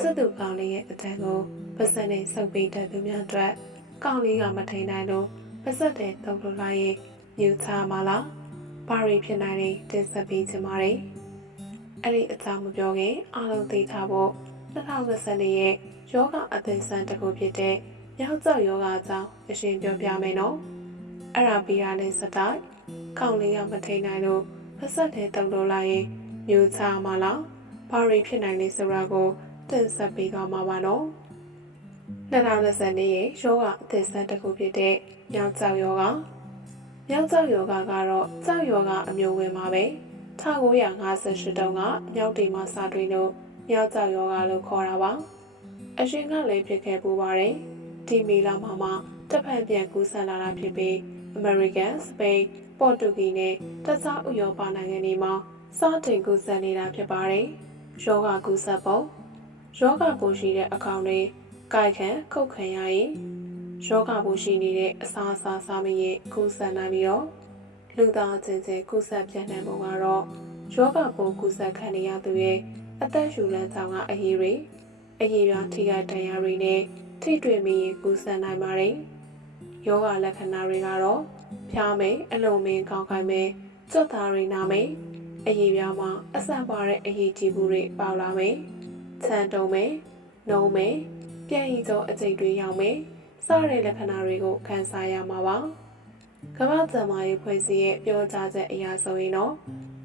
စစ်သူကောင်းလေးရဲ့အတန်းကိုပတ်စံနဲ့စုပ်ပေးတဲ့သူများအတွက်ကောင်းလေးကမထိန်နိုင်လို့ပတ်စက်တဲ့တုံးလို့လာရင်မြူချမှာလားပါရီဖြစ်နိုင်တဲ့တင်ဆက်ပေးချင်ပါတယ်အဲ့ဒီအကြောင်းမပြောခင်အားလုံးသိထားဖို့2024ရဲ့ယောဂအသင်္ဆန်းတစ်ခုဖြစ်တဲ့ရောက်ကြောက်ယောဂအကြောင်းအရှင်ပြောပြမယ်နော်အဲ့ဒါပြီးတာနဲ့စတိုက်ကောင်းလေးကမထိန်နိုင်လို့ပတ်စက်တဲ့တုံးလို့လာရင်မြူချမှာလားဘာတွေဖြစ်နိုင်လဲဆိုတာကို တင်ဆက်ပေးသွားမှာပါနော်2024ရဲ့ယောဂအသစ်ဆန်းတစ်ခုဖြစ်တဲ့မြောက်ကျောက်ယောဂမြောက်ကျောက်ယောဂကတော့ကျောက်ယောဂအမျိုးဝင်မှာပဲ1958တုန်းကမြောက်တီမှာစတွေ့လို့မြောက်ကျောက်ယောဂလို့ခေါ်တာပါအရှင်ကလည်းဖြစ်ခဲ့ပူပါတယ်ဒီမီလာမှာမှတစ်ဖက်ပြန်ကူးဆက်လာတာဖြစ်ပြီး American, Spain, ပေါ်တူဂီနဲ့တခြားဥရောပနိုင်ငံတွေမှာစတင်ကူးဆက်နေတာဖြစ်ပါတယ်။ယောဂကူးဆက်ပုံ ယောဂပိုရှိတဲ့အကောင်တွေကိုက်ခံခုတ်ခံရရင်ယောဂပိုရှိနေတဲ့အစာအစာစားမရင်ကူးဆက်နိုင်ပြီးတော့လူသားချင်းချင်းကူးဆက်ပြန့်နှံ့ပုံကတော့ယောဂပိုကူးဆက်ခံနေရသူရဲ့အသက်ရှူလမ်းကြောင်းကအရေးတွေအရေးပြထိခိုက်ဒဏ်ရာတွေနဲ့ထိတွေ့မိရင်ကူးဆက်နိုင်ပါတယ်။ယောဂလက္ခဏာတွေကတော့ဖျားမယ်အလုံးမင်းကောင်းကိုင်းမယ်ကြွတ်သားတွေနာမယ်အရေးပြားမှာအဆက်ပါတဲ့အရေးကြီးမှုတွေပေါလာမယ် ခြံတုံမယ်နှုံမယ်ပြန်ရီသောအကျိတ်တွေရောက်မယ်စတဲ့လက္ခဏာတွေကိုခံစားရမှာပါကမ္ဘာ့ကျန်းမာရေးဖွဲ့စည်းရဲ့ပြောကြားချက်အရာဆိုရင်တော့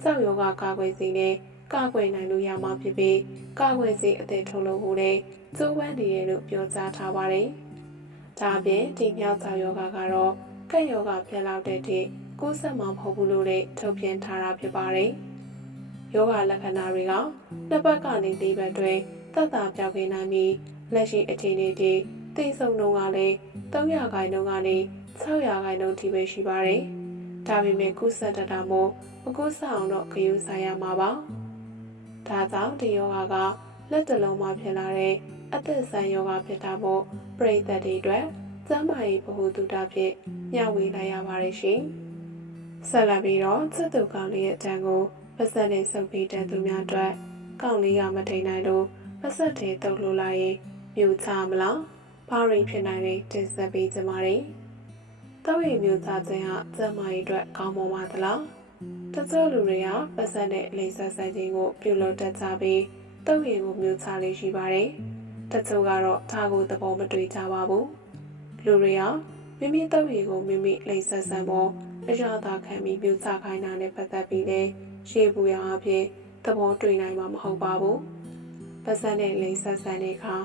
ကြောက်ယောဂကာကွယ်စီနဲ့ကာကွယ်နိုင်လို့ရမှာဖြစ်ပြီးကာကွယ်စီအသစ်ထုတ်လုပ်ဖို့လည်းကျိုးပန်းနေတယ်လို့ပြောကြားထားပါတယ်ဒါအပြင်ဒီမြောက်ကြောက်ယောဂကတော့ကက်ယောဂဖြစ်လောက်တဲ့ထိကိုယ်ဆက်မှာမဟုတ်ဘူးလို့လည်းထုတ်ပြန်ထားတာဖြစ်ပါတယ်။ ယောဂလက္ခဏာတွေကနှစ်ပတ်ကနေ၄ပတ်တွင်သက်သာပြောင်းလဲနိုင်ပြီးလက်ရှိအခြေအနေတွေသိဆုံးနှုန်းကလည်း300ခိုင်နှုန်းကနေ600ခိုင်နှုန်းထိပဲရှိပါတယ်။ဒါပေမဲ့ကုသတတာမို့မကုသအောင်တော့ဂရုစိုက်ရမှာပါ။ဒါကြောင့်ဒီယောဂကလက်တလုံးမှာဖြစ်လာတဲ့အသက်ဆိုင်ယောဂဖြစ်တာမို့ပြိသက်တွေအတွက်ကျန်းမာရေးဗဟုသုတဖြင့်မျှဝေလိုက်ရပါတယ်ရှင်။ဆက်လက်ပြီးတော့စစ်သူကောင်းလေးရဲ့အတန်းကို ပတ်သက်နဲ့စုပ်ပြီးတဲ့သူများအတွက်ကောင်းလေးကမထိန်နိုင်လို့ပတ်သက်တဲ့တုပ်လို့လာရင်မြူချမလား။ဘာတွေဖြစ်နိုင်လဲတင်ဆက်ပေးကြပါမယ်။တောက်ရီမြူချခြင်းဟာကျန်းမာရေးအတွက်ကောင်းမွန်ပါသလား။တချို့လူတွေကပတ်သက်တဲ့လိမ့်ဆက်ဆက်ခြင်းကိုပြုလုပ်တတ်ကြပြီးတုပ်ရီကိုမြူချလေးရှိပါတယ်။တချို့ကတော့ဒါကိုသဘောမတွေ့ကြပါဘူး။လူတွေကမိမိတုပ်ရည်ကိုမိမိလိမ့်ဆက်ဆံပေါ်အရာသာခံပြီးမြူချခိုင်းတာနဲ့ပတ်သက်ပြီးလဲ ရှေ့ဘူးရအဖြစ်သဘောတွေ့နိုင်မှာမဟုတ်ပါဘူး။ပတ်စံနဲ့လိမ့်ဆက်ဆံတဲ့အခါ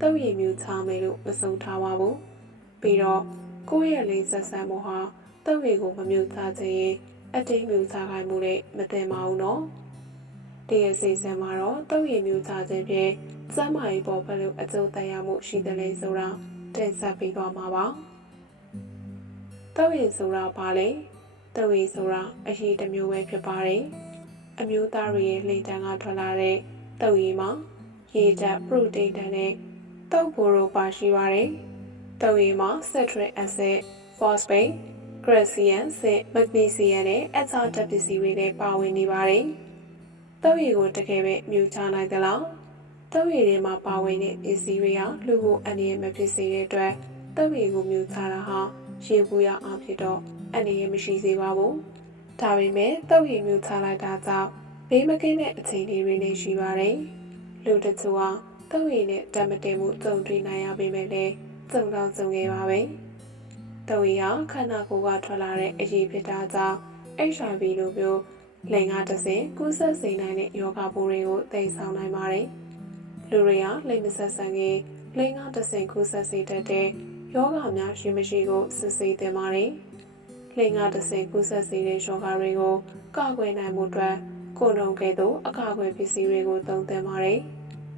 တုပ်ရည်မြူချမယ်လို့မဆုံးထားပါဘူး။ပြီးတော့ကိုယ့်ရဲ့လိမ့်ဆက်ဆံမှုဟာတုပ်ရည်ကိုမမြူချခြင်းရင်အတိတ်မြူချခိုင်းမှုနဲ့မတင်ပါဘူးနော်။ဒီရဲ့စိတ်ဆံမှာတော့တုပ်ရည်မြူချခြင်းဖြင့်စမ်းမာရေးပေါ်ဘယ်လိုအကျိုးသက်ရောက်မှုရှိတယ်လဲဆိုတာတင်ဆက်ပေးသွားမှာပါ။တောက်ရည်ဆိုတာဘာလဲတောက်ရည်ဆိုတာအရေးတစ်မျိုးပဲဖြစ်ပါတယ် အမျိုးသားတွေရဲ့လိမ်တန်းကထွက်လာတဲ့တောက်ရည်မှာရေဓာတ်ပရိုတိန်းနဲ့တောက်ဘိုရိုပါရှိပါတယ်တောက်ရည်မှာ citric acid phosphate calcium ဆစ် magnesium နဲ့အခြားဓာတ်ပစ္စည်းတွေလည်းပါဝင်နေပါတယ်တောက်ရည်ကိုတကယ်ပဲမြူချနိုင်သလားတောက်ရည်ထဲမှာပါဝင်တဲ့ပစ္စည်းတွေဟာလူကိုအန္တရာယ်မဖြစ်စေတဲ့အတွက်တောက်ရည်ကိုမြူချတာဟာရေပူရအောင်ဖြစ်တော့အနေရမရှိစေပါဘူး။ ဒါပေမဲ့တုတ်ရည်မျိုးချလိုက်တာကြောင့်ဘေးမကင်းတဲ့အခြေအနေတွေနဲ့ရှိပါတယ်။လူတချို့ဟာတုတ်ရည်နဲ့တတ်မတင်မှုကြုံတွေ့နိုင်ရပေမဲ့လည်းကြုံတော့ကြုံခဲ့ပါပဲ။တုတ်ရည်ဟာခန္ဓာကိုယ်ကထွက်လာတဲ့အရေးဖြစ်တာကြောင့် HIV လိုမျိုးလိင်ကတဆင်ကူးစက်စေနိုင်တဲ့ယောဂပိုးတွေကိုသိဆောင်နိုင်ပါတယ်။လူတွေကလိင်မဆက်ဆံခင်လိင်ကတဆင်ကူးစက်စေတတ်တဲ့ယောဂများရှိမရှိကိုစစ်ဆေးသင့်ပါတယ်။ လိင်္ဂတစ်ဆင့်ကူးစက်စေတဲ့ယောဂတွေကိုကာကွယ်နိုင်မှုအတွက်ကိုယ်လုံးကဲ့သို့အကာအကွယ်ပစ္စည်းတွေကိုသုံးသင့်ပါတယ်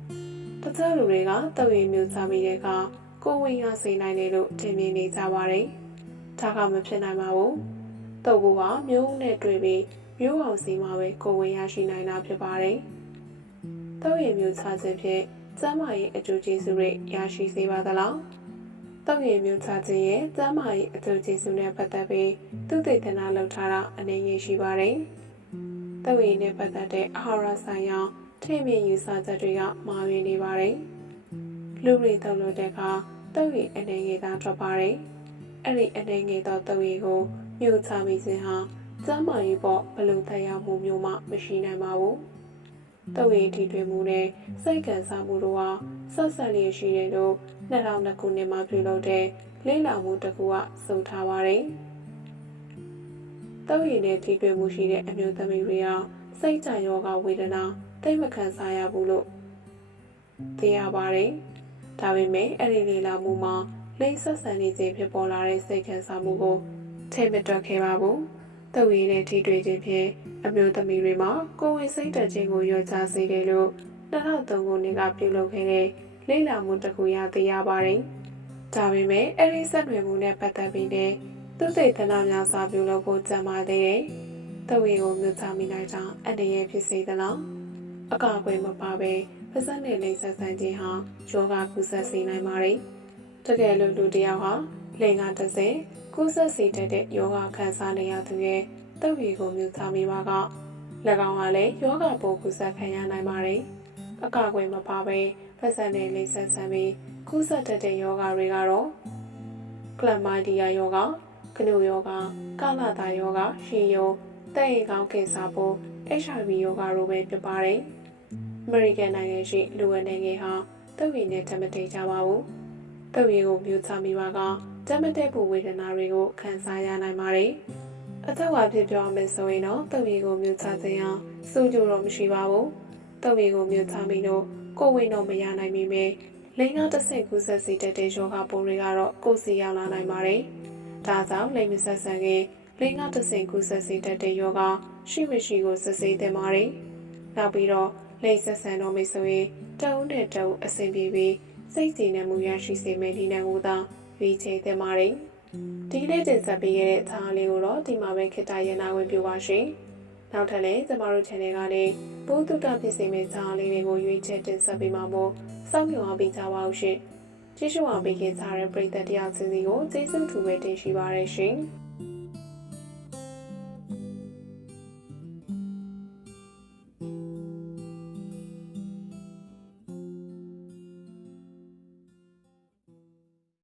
။တခြားလူတွေကတောက်ရည်မျိုးစားမိတဲ့အခါကိုယ်ဝင်ရစေနိုင်တယ်လို့ထင်မြင်နေကြပါတယ်။ဒါကမဖြစ်နိုင်ပါဘူး။တုပ်ဘူးကမျိုးနဲ့တွေ့ပြီးမျိုးအောင်စီမှာပဲကိုယ်ဝင်ရရှိနိုင်တာဖြစ်ပါတယ်။တောက်ရည်မျိုးစားခြင်းဖြင့်ကျန်းမာရေးအကျိုးကျေးဇူးတွေရရှိစေပါသလား။ တောက်ရည်မျိုးစားခြင်းရဲ့ကျန်းမာရေးအကျိုးကျေးဇူးနဲ့ပတ်သက်ပြီးသူတေသနာလုပ်ထားတာအနေငယ်ရှိပါတယ်။တောက်ရည်နဲ့ပတ်သက်တဲ့အာဟာရဆိုင်ရာထိမြင်ယူဆချက်တွေကမှားယွင်းနေပါတယ်။လူတွေတုံလို့တဲ့အခါတုပ်ရည်အနေငယ်သာထွက်ပါတယ်။အဲ့ဒီအနေငယ်သောတုပ်ရည်ကိုမြုပ်ချမိခြင်းဟာကျမ်းမာရေးပေါ်ဘလို့သက်ရောက်မှုမျိုးမှမရှိနိုင်ပါဘူး။ တုပ်ရည်ထိတွေ့မှုနဲ့စိတ်ကန်စားမှုတို့ဟာဆက်ဆက်လျက်ရှိတယ်လို့2002ခုနှစ်မှာပြုလုပ်တဲ့လေ့လာမှုတစ်ခုကဆိုထားပါတယ်။တုပ်ရည်နဲ့ထိတွေ့မှုရှိတဲ့အမျိုးသမီးတွေဟာစိတ်ကြယောဂဝေဒနာတိတ်မခံစားရဘူးလို့သိရပါတယ်။ဒါပေမဲ့အဲ့ဒီလေလာမှုမှာလိမ့်ဆက်ဆံနေခြင်းဖြစ်ပေါ်လာတဲ့စိတ်ခံစားမှုကိုထည့်မတွက်ခဲ့ပါဘူး။တုပ်ရည်နဲ့ထိတွေ့ခြင်းဖြင့် အမျိုးသမီးတွေမှာကိုယ်ဝင်စိတ်တက်ခြင်းကိုလျော့ချစေတယ်လို့2003ခုနှစ်ကပြုလုပ်ခဲ့တဲ့လေ့လာမှုတစ်ခုရသိရပါတယ်။ဒါပေမဲ့အဲ့ဒီဆက်နွယ်မှုနဲ့ပတ်သက်ပြီးတဲ့သူစိတ်သနာများစွာပြုလုပ်ဖို့ကြံပါသေးတယ်။တုပ်ရည်ကိုမြုပ်ချမိနိုင်တာအန္တရာယ်ဖြစ်စေသလား။အကာအကွယ်မပါဘဲပါဇက်နဲ့လိမ့်ဆက်ဆန်ခြင်းဟာယောဂကုသစေနိုင်ပါတယ်။တကယ်လို့လူတစ်ယောက်ဟာလိင်္ဂတစ်စင်ကုသစေတတ်တဲ့ယောဂခံစားနေရသူရဲ့ တုပ်ရည်ကိုမြူထားမိပါက၎င်းကလည်းယောဂပိုးကုသခံရနိုင်ပါတယ်။အကာအကွယ်မပါဘဲပါဇက်နဲ့လိမ့်ဆက်ဆန်ပြီးကုသတတ်တဲ့ယောဂတွေကတော့ကလမိုက်ဒီယာယောဂ၊ကနုယောဂ၊ကာလတာယောဂ၊ရှီယောတဲ့ရင်ကောင်းကင်ဆာပိုး HIV ယောဂတို့ပဲဖြစ်ပါတယ်။အမေရိကန်နိုင်ငံရှိလူဝဲနိုင်ငံဟာတုပ်ရည်နဲ့ဓာတ်မတိတ်ကြပါဘူး။တုပ်ရည်ကိုမြူချမိပါကဓာတ်မတိတ်ဖို့ဝေဒနာတွေကိုခံစားရနိုင်ပါတယ်။ အသက်ဝါဖြစ်ပြောရမယ်ဆိုရင်တော့တုပ်ရည်ကိုမြူချခြင်းအောင်စူးကြိုတော့မရှိပါဘူး။တုပ်ရည်ကိုမြူချမိလို့ကိုယ်ဝင်တော့မရနိုင်မိမယ်။လိင်ကတစ်ဆင့်ကူးဆက်စေတတ်တဲ့ယောဂပိုးတွေကတော့ကိုယ်စီရောက်လာနိုင်ပါတယ်။ဒါကြောင့်လိင်မဆက်ဆံခင်လိင်ကတစ်ဆင့်ကူးဆက်စေတတ်တဲ့ယောဂရှိမရှိကိုစစ်ဆေးသင့်ပါတယ်။နောက်ပြီးတော့လိမ့်ဆက်ဆန်တော့မယ်ဆိုရင်တအုပ်နဲ့တအုပ်အဆင်ပြေပြီးစိတ်ကြည်နမှုရရှိစေမယ့်ဒီနံကိုသာရွေးချယ်သင့်ပါတယ်။ ဒီနေ့တင်ဆက်ပေးခဲ့တဲ့သားလေးကိုတော့ဒီမှာပဲခေတ္တရနာဝင်ပြပါရှင်။နောက်ထပ်လည်းကျမတို့ channel ကနေဘုသူတဖြစ်စေမယ့်သားလေးတွေကိုရွေးချယ်တင်ဆက်ပေးမှာမို့စောင့်မျှော်အားပေးကြပါဦးရှင်။ကြည့်ရှုအားပေးခဲ့ကြတဲ့ပရိသတ်တရားစီစီကိုကျေးဇူးထူပဲတင်ရှိပါရရှင်။